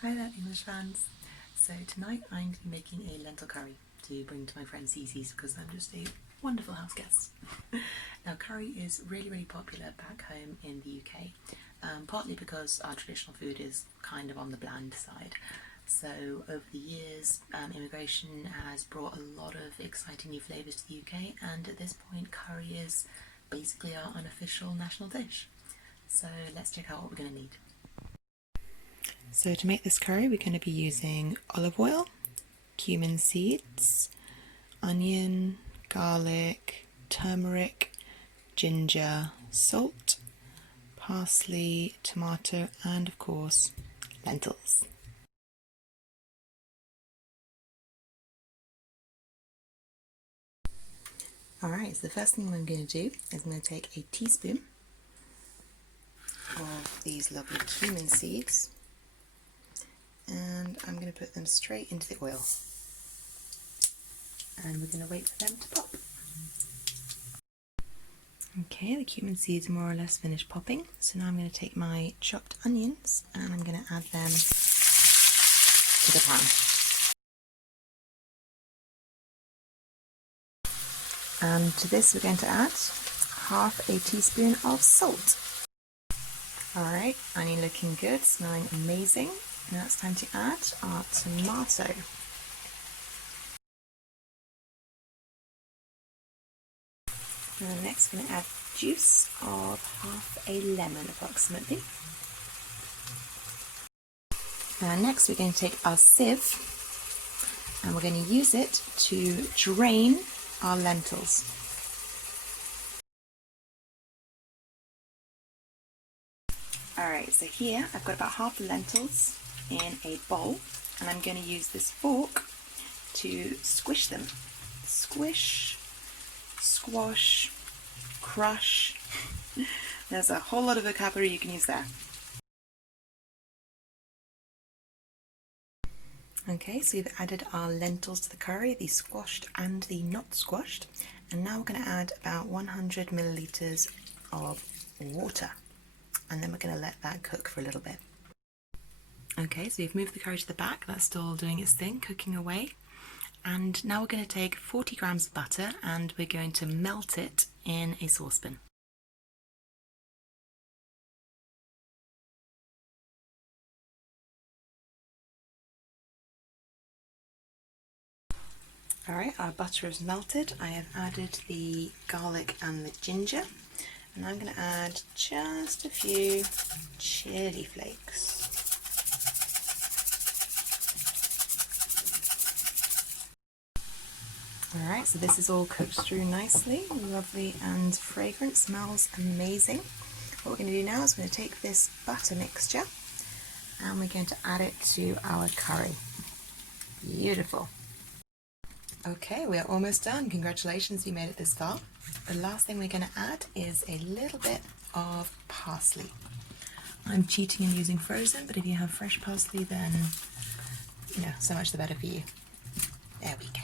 Hi there English fans. So tonight I'm going to be making a lentil curry to bring to my friend Cece's because I'm just a wonderful house guest. Now curry is really popular back home in the UK, partly because our traditional food is kind of on the bland side. So over the years immigration has brought a lot of exciting new flavours to the UK, and at this point curry is basically our unofficial national dish. So let's check out what we're going to need. So to make this curry we're going to be using olive oil, cumin seeds, onion, garlic, turmeric, ginger, salt, parsley, tomato and of course lentils. Alright, so the first thing I'm going to do is I'm going to take a teaspoon of these lovely cumin seeds and I'm going to put them straight into the oil, and we're going to wait for them to pop. Okay, the cumin seeds are more or less finished popping, so now I'm going to take my chopped onions and I'm going to add them to the pan. And to this we're going to add half a teaspoon of salt. Alright, onion looking good, smelling amazing. Now it's time to add our tomato. And next we're going to add juice of half a lemon approximately. Now next we're going to take our sieve and we're going to use it to drain our lentils. Alright, so here I've got about half the lentils in a bowl and I'm going to use this fork to squish them. Squish, squash, crush. There's a whole lot of vocabulary you can use there. Okay, so we've added our lentils to the curry, the squashed and the not squashed, and now we're going to add about 100 millilitres of water, and then we're going to let that cook for a little bit. Okay, so we've moved the curry to the back, that's still doing its thing, cooking away. And now we're going to take 40 grams of butter and we're going to melt it in a saucepan. Alright, our butter is melted. I have added the garlic and the ginger, and I'm going to add just a few chili flakes. Alright, so this is all cooked through nicely, lovely and fragrant, smells amazing. What we're going to do now is we're going to take this butter mixture and we're going to add it to our curry. Beautiful. Okay, we are almost done. Congratulations, you made it this far. The last thing we're going to add is a little bit of parsley. I'm cheating and using frozen, but if you have fresh parsley then, so much the better for you. There we go.